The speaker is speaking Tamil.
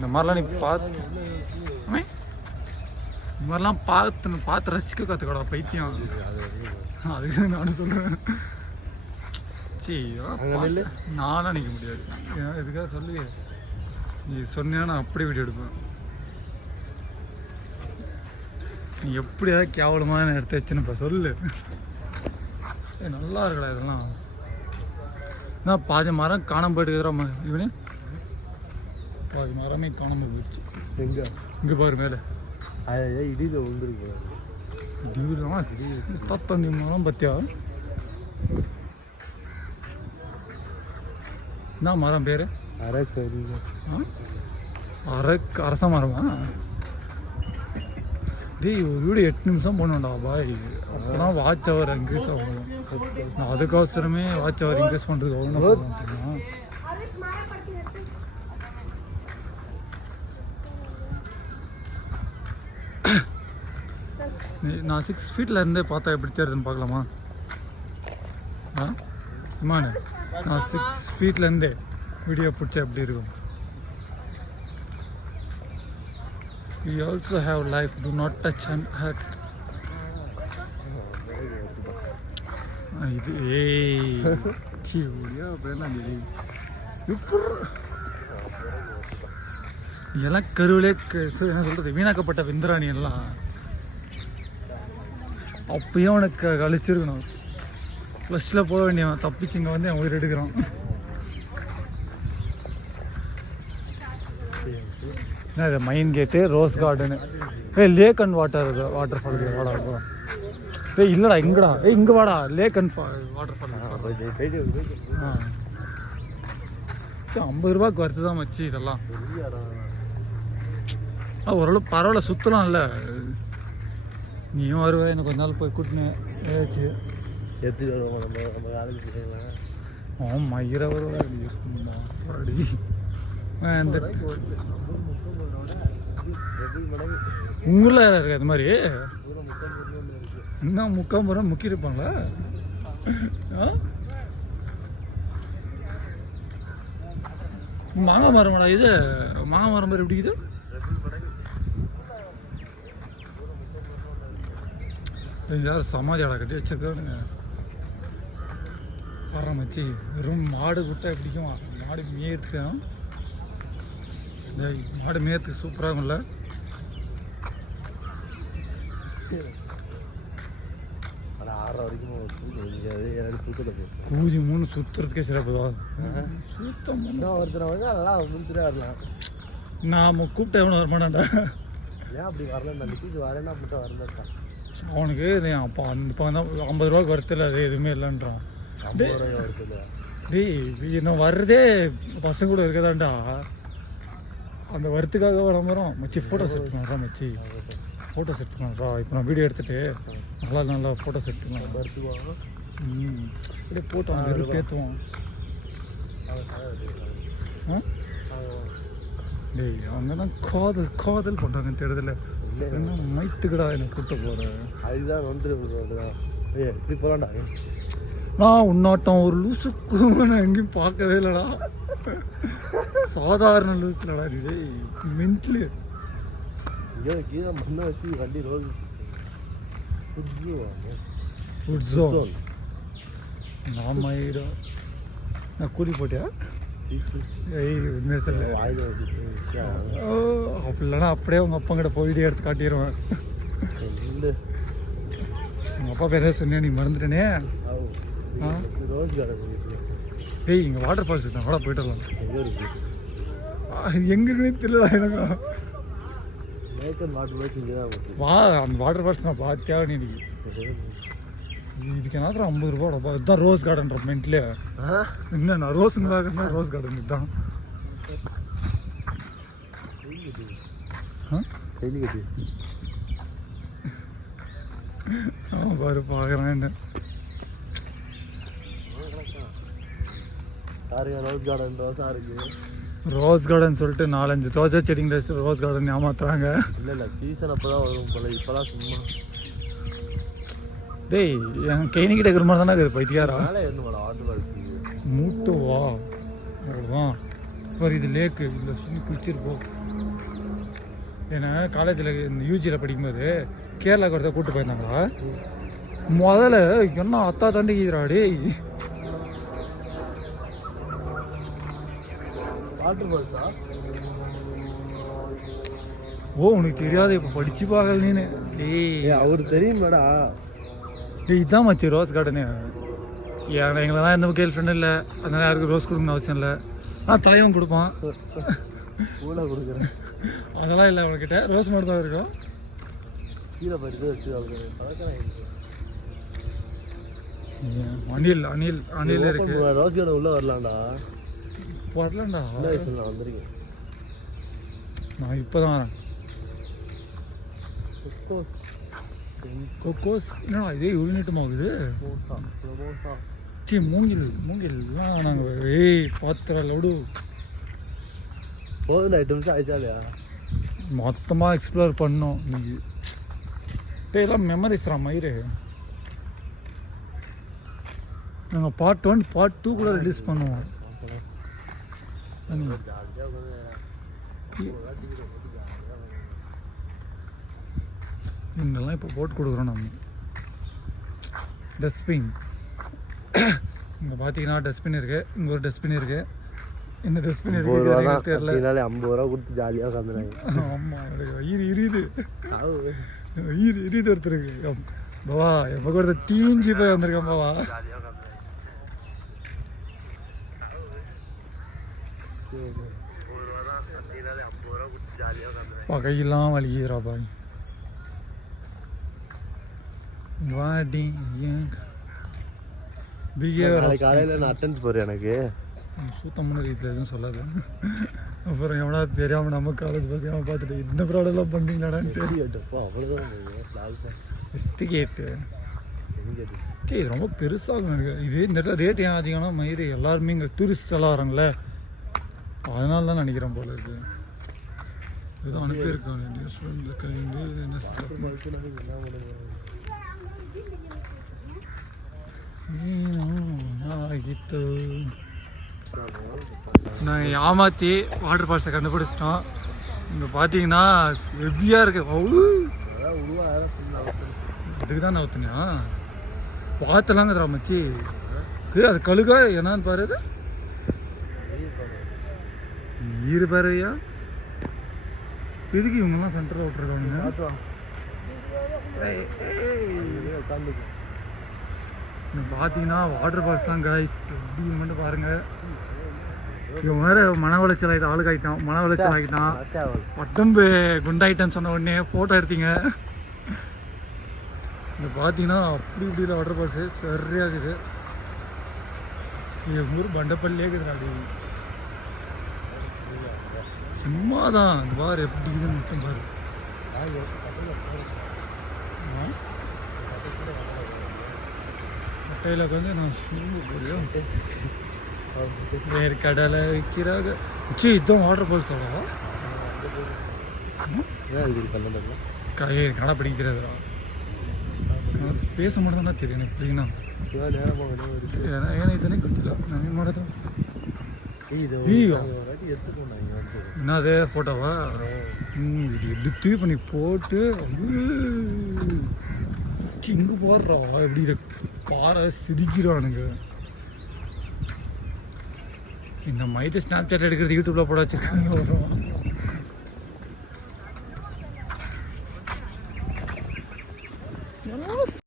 இந்த மாதிரிலாம் நீ பார்த்து இந்த மாதிரிலாம் பார்த்து ரசிக்க கற்றுக்கடா பைத்தியம். அதுக்கு நானும் சொல்கிறேன். சரி நானும் நிற்க முடியாது. எதுக்காக சொல்லுவேன் நீ சொன்னா நான் அப்படி வீடியோ எடுப்பேன். நீ எப்படியாவது கேவலமாக எடுத்து வச்சுன்னு சொல்லு. நல்லா இருக்கடா இதெல்லாம். நான் பாதி மரம் காணாமல் போயிட்டு இவனே பாதி மரமே காணாமல் போயிடுச்சு. எங்கே இங்கே பாரு மேலே இடியில் வந்துருக்கு. இடிவில் தத்தந்தி மரம் பத்தியா? என்ன மரம் பேர்? அரச மரமா? டேய் ஒரு வீடு 8 நிமிஷம் போகணும்டா பாய். அப்போதான் வாட்ச் ஹவர் இன்க்ரீஸ் ஆகும். நான் அதுக்கோசரமே வாட்ச் ஹவர் இன்க்ரீஸ் பண்ணுறதுக்கு அவ்வளோ. நான் 6 ஃபீட்டில் இருந்தே பார்த்தா எப்படி தெரியுதுன்னு பார்க்கலாமா? இமானு நான் 6 ஃபீட்லேருந்தே வீடியோ பிடிச்சா எப்படி இருக்கும்? We also have life, do not touch and hurt. இது எல்லாம் கருவிலே என்ன சொல்கிறது வீணாக்கப்பட்ட விந்திராணி எல்லாம் அப்பயும் அவனுக்கு கழிச்சிருக்கணும். ப்ளஸில் போக வேண்டியவன் தப்பிச்சு இங்கே வந்து அவன் உயிர் எடுக்கிறான். என்ன இது main gate rose garden lake and waterfall வாடா இருக்கும். இல்லைடா இங்கடா இங்கே வாடா லேக் அண்ட் வாட்டர் ஃபால். 50 ரூபாய்க்கு வருது தான் வச்சு இதெல்லாம். ஓரளவு பரவாயில்ல சுற்றலாம் இல்லை. நீயும் வருவேன் எனக்கு கொஞ்ச நாள் போய் கூட்டினேன் ஏதாச்சு ஆமாம் 20 ரூபா அப்படி. உங்களில் இருக்கு அது மாதிரி இன்னும் 3/4 ரூபா முக்கியிருப்பாங்களா? மாங்காய் மரமாடா இது? மாங்காய் மரம் மாதிரி எப்படி இது? யாரும் சமாதி அடை கட்டி வச்சிருக்கானுங்க. ஆரம்பிச்சு வெறும் மாடு விட்டா எப்படிக்கும் மாடு மேய்த்துக்கும். மாடு மேய்த்துக்கு சூப்பராக இருக்கும்ல. கூதி 3 சுத்துறதுக்கே சிறப்புதா. நாம கூப்பிட்ட எவனும் வரமாட்டான்டா. அவனுக்கு அப்போ இப்போ வந்து 50 ரூபாய்க்கு வரத்துல அது எதுவுமே இல்லைன்றான். டேய் இன்னும் வர்றதே பசங்க கூட இருக்கதான்டா. அந்த வரத்துக்காக விளம்பரம் மச்சி ஃபோட்டோஸ் எடுத்துக்கலாம்ரா. மச்சி ஃபோட்டோஸ் எடுத்துக்கலாம்ரா. இப்போ நான் வீடியோ எடுத்துகிட்டு நல்லா ஃபோட்டோஸ் எடுத்துக்கலாம். அப்படியே போட்டோம் வெறும் பேத்துவோம். டேய் அவங்க தான் காதல் பண்ணுறாங்கன்னு தெரியுதுல்ல. என்ன மைத்துக்கடா எனக்கு கூட்ட போகிறேன். அதுதான் இப்படி போகலாண்டா. நான் உன்னாட்டம் ஒரு லூசுக்கு நான் எங்கேயும் பார்க்கவே இல்லைடா. சாதாரண லூஸ்லடா நீ மென்ட்லி. கீழே மண்ணை வச்சு வண்டி ரோடு நான் கூலி போட்டியா? அப்படின்னா அப்படியே உங்கள் அப்பா கிட்ட போய் எடுத்து காட்டிடுவேன். உங்கள் அப்பா பேர சொன்னியா நீ மறந்துட்டேனே. டேய் இங்கே வாட்டர் ஃபால்ஸ் தான் வாடா போயிட்டு வரலாம். எங்க இருக்குன்னே தெரியல எனக்கு. வா அந்த வாட்டர் ஃபால்ஸ் நான் பார்த்தியா நீ இதுக்கு என்ன 50 ரூபாடா. இதுதான் ரோஸ் கார்டன் மென்ட்லேயே. என்ன ரோஸுங்களா ரோஸ் கார்டன் இதுதான். பாரு பார்க்குறேன் என்ன ரோஸ் கார்டன் சொல்லிட்டு 4-5 ரோஜா செடிங்களை ரோஸ் கார்டன் ஏமாத்துறாங்க. இல்லை சீசன் அப்போ தான் வரும் போல. இப்போலாம் சும்மா டேய் என் கைனிக்கிட்ட இருக்கிற மாதிரி தானே இருக்குது பைத்தியாரா. மூட்டு வா வா பாரு இது லேக்கு. இந்த சுற்றி குளிச்சிருப்போம் ஏன்னா காலேஜில் இந்த யூஜியில் படிக்கும்போது கேரளாவுக்கு ஒருத்தர் கூப்பிட்டு போயிருந்தாங்களா. முதல்ல என்ன அத்தா தண்டிக்கிறாடே. ஓ உனக்கு தெரியாது, இப்போ படிச்சு பார்க்கல நீனு. ஏய் அவரு தெரியுமாடா. ஏய் இதான் மச்சி ரோஸ் கார்டனு. எங்களெல்லாம் எந்த கேர்ள் ஃப்ரெண்டும் இல்லை, அதனால யாருக்கும் ரோஸ் கொடுக்கணும்னு அவசியம் இல்லை. ஆனால் தலைவன் கொடுப்பான். கொடுக்குறேன் அதெல்லாம் இல்லை அவங்கக்கிட்ட. ரோஸ் மட்டும் தான் இருக்கும். கீழே போயிட்டு வச்சு அணில் அணில் அணில் இருக்கு. ரோஸ் கடை உள்ள வரலாம்டா. வரலாம்டா. வந்துருக்கேன் நான் இப்போ தான் வரேன். கொக்கோஸ் என்னடா இதே இவ்வளோ நீட்டமாகுது. சரி மூங்கில் மூங்கில்லாம் நாங்கள் ஏய் பாத்திரம் லவுடு போதும். 8 நிமிஷம் ஆயிடுச்சாலையா? மொத்தமாக எக்ஸ்ப்ளோர் பண்ணோம் இன்னைக்கு. எல்லாம் மெமரிஸ்ரா மயிறு. நாங்கள் பார்ட் 1 பார்ட் 2 கூட ரிலீஸ் பண்ணுவோம். இங்கெல்லாம் இப்போ போட்டு கொடுக்குறோம் நம்ம. டஸ்ட்பின் இங்கே பார்த்தீங்கன்னா டஸ்ட்பின் இருக்குது. இங்கே ஒரு டஸ்ட்பின் இருக்குது. இந்த டஸ்ட்பின் இருக்குது தெரியல. 50 ரூபா கொடுத்து ஜாலியாக உட்காந்துறாங்க. ஆமாம் எரியுது ஒருத்தருக்கு. பாவா எப்போ கூட தீஞ்சு போய் வந்திருக்கேன் பாவா. கையெல்லாம் வலிக்குதுரா பாய். வாடி காலையில் நான் அட்டென்ஸ் போகிறேன். எனக்கு சுத்தமான ரீதியில் எதுவும் சொல்லாது. அப்புறம் எவனா தெரியாமல் நம்ம காலேஜ் பஸ் எவன் பார்த்துட்டு இந்த ப்ராடெல்லாம் பண்ணுறீங்களாடான்னு தெரியட்டப்போ அவ்வளோதான். இஸ்டிகேட்டு சரி ரொம்ப பெருசாகும் எனக்கு இது. இந்த இடத்துல ரேட் ஏன் அதிகம்னா மயிறு எல்லாருமே இங்கே டூரிஸ்ட் எல்லாம் வராங்களே, அதனால தான் நினைக்கிறேன் போல இருக்கு. இதுதான் அனுப்பியிருக்காங்க என்ன நாங்கள் ஏமாற்றி வாட்டர் ஃபால்ஸை கண்டுபிடிச்சிட்டோம். இங்கே பார்த்தீங்கன்னா ஹெவியாக இருக்கு. இதுக்கு தான் நான் ஊற்றுனியா பார்த்தலாங்கிற மச்சி. அது கழுகா என்னன்னு பாரு. அது ஈரு பாருயா. எதுக்கு இவங்கெல்லாம் சென்டரில் விட்டுருக்காங்க. பார்த்தீங்கன்னா வாட்டர் ஃபால்ஸ் தான் கைஸ். எப்படி மட்டும் பாருங்கள். இவன் வேறு மன உளைச்சல் ஆகிட்டான். ஆளுக்காயிட்டான் மன உளைச்சல் ஆகிட்டான். உடம்பு குண்டாயிட்டான்னு சொன்ன உடனே ஃபோட்டோ எடுத்தீங்க. இந்த பார்த்தீங்கன்னா அப்படி இப்படி வாட்டர் ஃபால்ஸு சரியாக இருக்குது. எங்கள் ஊர் பண்டப்பள்ளியே இருக்குது. அப்படி சும்மா தான் இந்த பார் எப்படி இருக்குதுன்னு மட்டும் பாரு. கட்டையில் வந்து நான் சும்மா போறியோம் வேறு கடலை வைக்கிறாங்க. சரி இதுதான் வாட்டர் ஃபால்ஸ் அவ்வளோவா கடை பிடிக்கிறதுடா. பேச மட்டும் தான் தெரியும் எனக்கு பிடிக்கணா. ஏன்னா இதனே குட்டில நான் மாட்டேன். என்னது ஃபோட்டோவா? இது எடுத்து பண்ணி போட்டு இங்கே போடுறா. எப்படி இதை பாறை சிரிக்கிறானுங்க. இந்த மைத்தை ஸ்னாப் சாட் எடுக்கிறது யூடியூப்ல போடாச்சு வரும்.